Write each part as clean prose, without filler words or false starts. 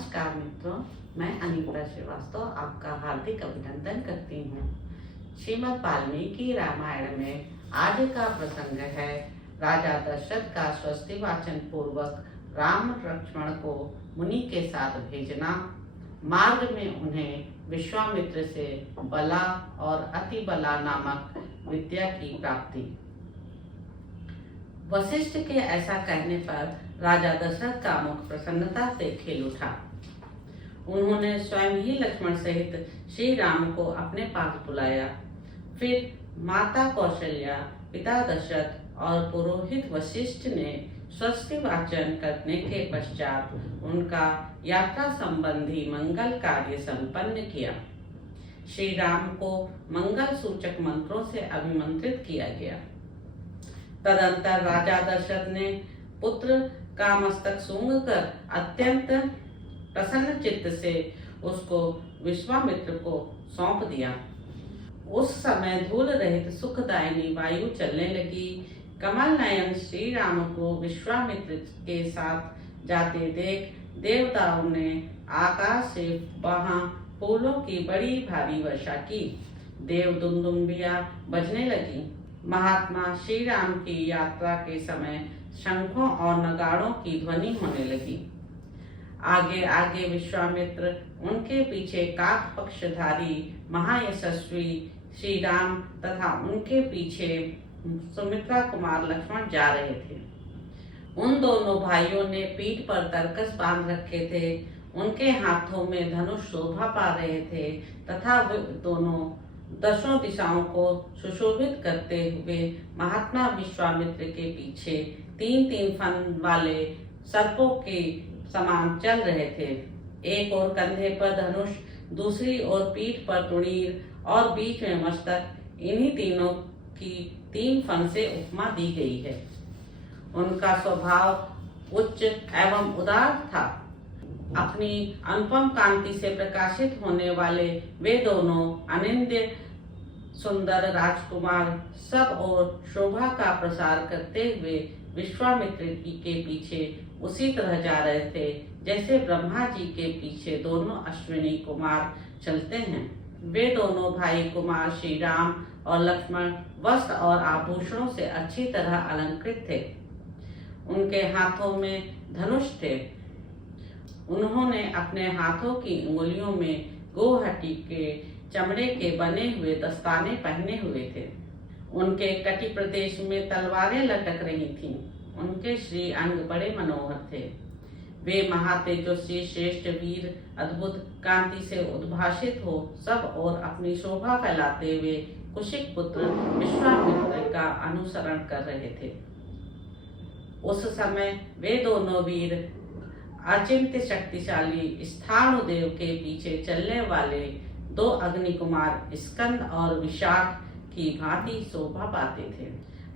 नमस्कार मित्रों, मैं अनीता श्रीवास्तव आपका हार्दिक अभिनंदन करती हूँ। श्रीमद् वाल्मीकि रामायण में आज का प्रसंग है राजा दशरथ का स्वस्ति वाचन पूर्वक राम लक्ष्मण को मुनि के साथ भेजना, मार्ग में उन्हें विश्वामित्र से बला और अति बला नामक विद्या की प्राप्ति। वशिष्ठ के ऐसा कहने पर राजा दशरथ का मुख प्रसन्नता से खिल उठा। उन्होंने स्वयं ही लक्ष्मण सहित श्री राम को अपने पास बुलाया। फिर माता कौशल्या, पिता दशरथ और पुरोहित वशिष्ठ ने स्वस्ति वाचन करने के पश्चात उनका यात्रा संबंधी मंगल कार्य संपन्न किया। श्री राम को मंगल सूचक मंत्रों से अभिमंत्रित किया गया। तदंतर राजा दशरथ ने पुत्र का मस्तक सूंघ कर अत्यंत प्रसन्न चित्त से उसको विश्वामित्र को सौंप दिया। उस समय धूल रहित सुखदायिनी वायु चलने लगी। कमल नयन श्री राम को विश्वामित्र के साथ जाते देख देवताओं ने आकाश से वहां फूलों की बड़ी भारी वर्षा की। देव दुंदुभियां बजने लगी। महात्मा श्री राम की यात्रा के समय शंखों और नगाड़ों की ध्वनि होने लगी। आगे आगे विश्वामित्र, उनके पीछे काक पक्षधारी महायशस्वी श्री राम तथा उनके पीछे सुमित्रा कुमार लक्ष्मण जा रहे थे। उन दोनों भाइयों ने पीठ पर तरकस बांध रखे थे। उनके हाथों में धनुष शोभा पा रहे थे तथा वे दोनों दसों दिशाओं को सुशोभित करते हुए महात्मा विश्वामित्र के पीछे तीन तीन फन वाले सर्पों के समान चल रहे थे। एक ओर कंधे पर धनुष, दूसरी ओर पीठ पर तुणीर और बीच में मस्तक। इन्हीं तीनों की तीन फन से उपमा दी गई है। उनका स्वभाव उच्च एवं उदार था। अपनी अनुपम कांति से प्रकाशित होने वाले वे दोनों अनिंद्य सुंदर राजकुमार सब ओर शोभा का प्रसार करते हुए विश्वामित्र के पीछे उसी तरह जा रहे थे जैसे ब्रह्मा जी के पीछे दोनों अश्विनी कुमार चलते हैं। वे दोनों भाई कुमार श्री राम और लक्ष्मण वस्त्र और आभूषणों से अच्छी तरह अलंकृत थे। उनके हाथों में धनुष थे। उन्होंने अपने हाथों की उंगलियों में गोहटी के चमड़े के बने हुए दस्ताने पहने हुए थे। उनके कटी प्रदेश में तलवारें लटक रही थीं। उनके श्री अंग बड़े मनोहर थे। वे महातेजस्वी श्रेष्ठ वीर अद्भुत कांति से उद्भाषित हो सब और अपनी शोभा फैलाते हुए कुशिक पुत्र विश्वामित्र का अनुसरण कर रहे थे। उस समय वे दोनों वीर अचिंत्य शक्तिशाली स्थाणुदेव के पीछे चलने वाले दो अग्नि कुमार स्कंद और विशाख की भांति शोभा पाते थे।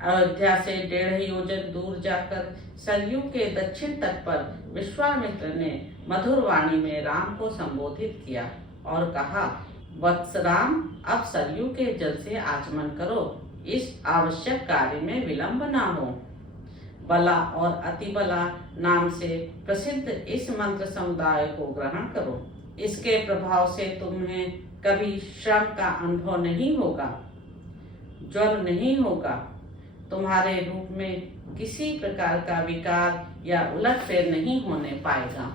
अयोध्या से 1.5 योजन दूर जाकर सरयू के दक्षिण तट पर विश्वामित्र ने मधुर वाणी में राम को संबोधित किया और कहा, वत्स राम, अब सरयू के जल से आचमन करो। इस आवश्यक कार्य में विलंब ना हो। बला और अतिबला नाम से प्रसिद्ध इस मंत्र समुदाय को ग्रहण करो। इसके प्रभाव से तुम्हें कभी श्रम का अनुभव नहीं होगा, ज्वर नहीं होगा। तुम्हारे रूप में किसी प्रकार का विकार या उलटफेर नहीं होने पाएगा।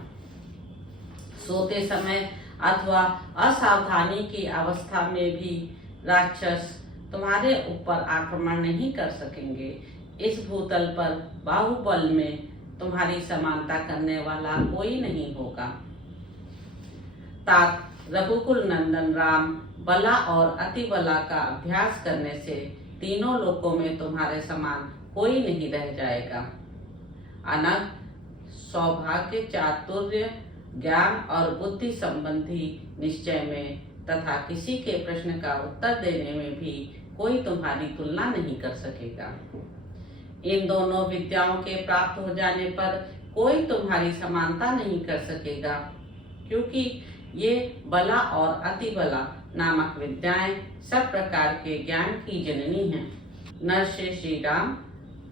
सोते समय अथवा असावधानी की अवस्था में भी राक्षस तुम्हारे ऊपर आक्रमण नहीं कर सकेंगे। इस भूतल पर बाहुबल में तुम्हारी समानता करने वाला कोई नहीं होगा। तात रघुकुल नंदन राम बला और अति बला का अभ्यास करने से तीनों लोकों में तुम्हारे समान कोई नहीं रह जाएगा। अनग, सौभाग्य, चातुर्य, ज्ञान और बुद्धि संबंधी निश्चय में तथा किसी के प्रश्न का उत्तर देने में भी कोई तुम्हारी तुलना नहीं कर सकेगा। इन दोनों विद्याओं के प्राप्त हो जाने पर कोई तुम्हारी समानता नहीं कर सकेगा, क्योंकि ये बला और अति बला नामक विद्याएं सब प्रकार के ज्ञान की जननी हैं। नरश्रेष्ठ श्री राम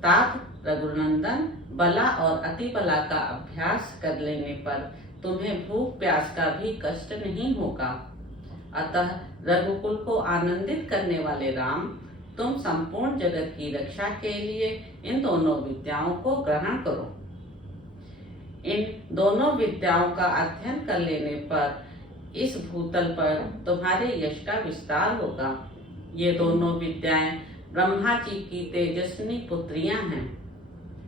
तात रघुनंदन बला और अति बला का अभ्यास कर लेने पर तुम्हें भूख प्यास का भी कष्ट नहीं होगा। अतः रघुकुल को आनंदित करने वाले राम, तुम संपूर्ण जगत की रक्षा के लिए इन दोनों विद्याओं को ग्रहण करो। इन दोनों विद्याओं का अध्ययन कर लेने पर इस भूतल पर तुम्हारे यश का विस्तार होगा। ये दोनों विद्याएं ब्रह्मा जी की तेजस्विनी पुत्रियां हैं।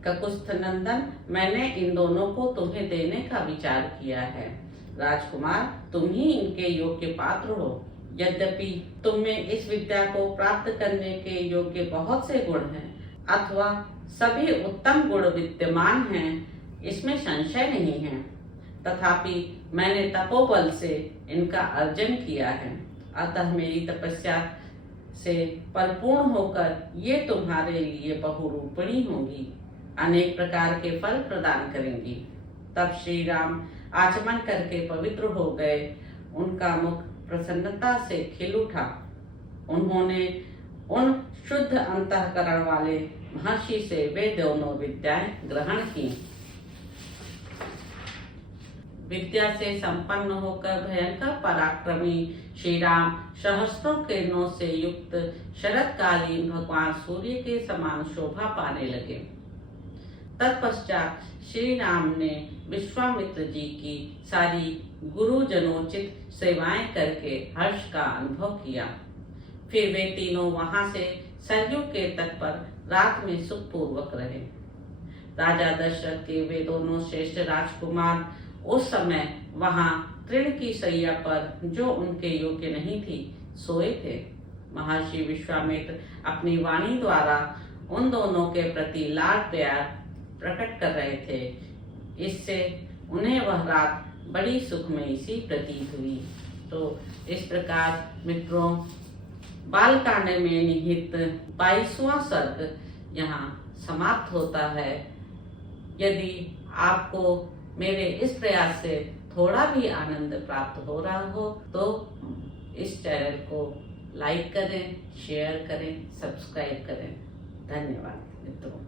ककुस्थ नंदन, मैंने इन दोनों को तुम्हें देने का विचार किया है। राजकुमार, तुम ही इनके योग्य पात्र हो। यद्यपि तुम में इस विद्या को प्राप्त करने के योग्य बहुत से गुण हैं, अथवा सभी उत्तम गुण विद्यमान हैं, इसमें संशय नहीं है। तथापि मैंने तपोबल से इनका अर्जन किया है। अतः मेरी तपस्या से परिपूर्ण होकर ये तुम्हारे लिए बहुरूपिणी होंगी, अनेक प्रकार के फल प्रदान करेंगी। तब श्री राम आचमन करके पवित्र हो गए। उनका मुख प्रसन्नता से खिल उठा। उन्होंने उन शुद्ध अंतःकरण वाले महर्षि से वे दोनों विद्याएं ग्रहण की। विद्या से संपन्न होकर भयंकर पराक्रमी श्री राम सहस्त्रों किरणों से युक्त शरतकालीन भगवान सूर्य के समान शोभा पाने लगे। तत्पश्चात श्री राम ने विश्वामित्र जी की सारी गुरुजनोचित सेवाएं करके हर्ष का अनुभव किया। फिर वे तीनों वहां से सरयू के तट पर रात में सुखपूर्वक रहे। राजा दशरथ के वे दोनों श्रेष्ठ राजकुमार उस समय वहां तृण की शैया पर, जो उनके योग्य नहीं थी, सोए थे। महर्षि विश्वामित्र अपनी वाणी द्वारा उन दोनों के प्रति लाड प्यार प्रकट कर रहे थे। इससे उन्हें वह रात बड़ी सुखमयी सी प्रतीत हुई। तो इस प्रकार मित्रों, बालकांड में निहित 22वां सर्ग यहाँ समाप्त होता है। यदि आपको मेरे इस प्रयास से थोड़ा भी आनंद प्राप्त हो रहा हो तो इस चैनल को लाइक करें, शेयर करें, सब्सक्राइब करें। धन्यवाद मित्रों।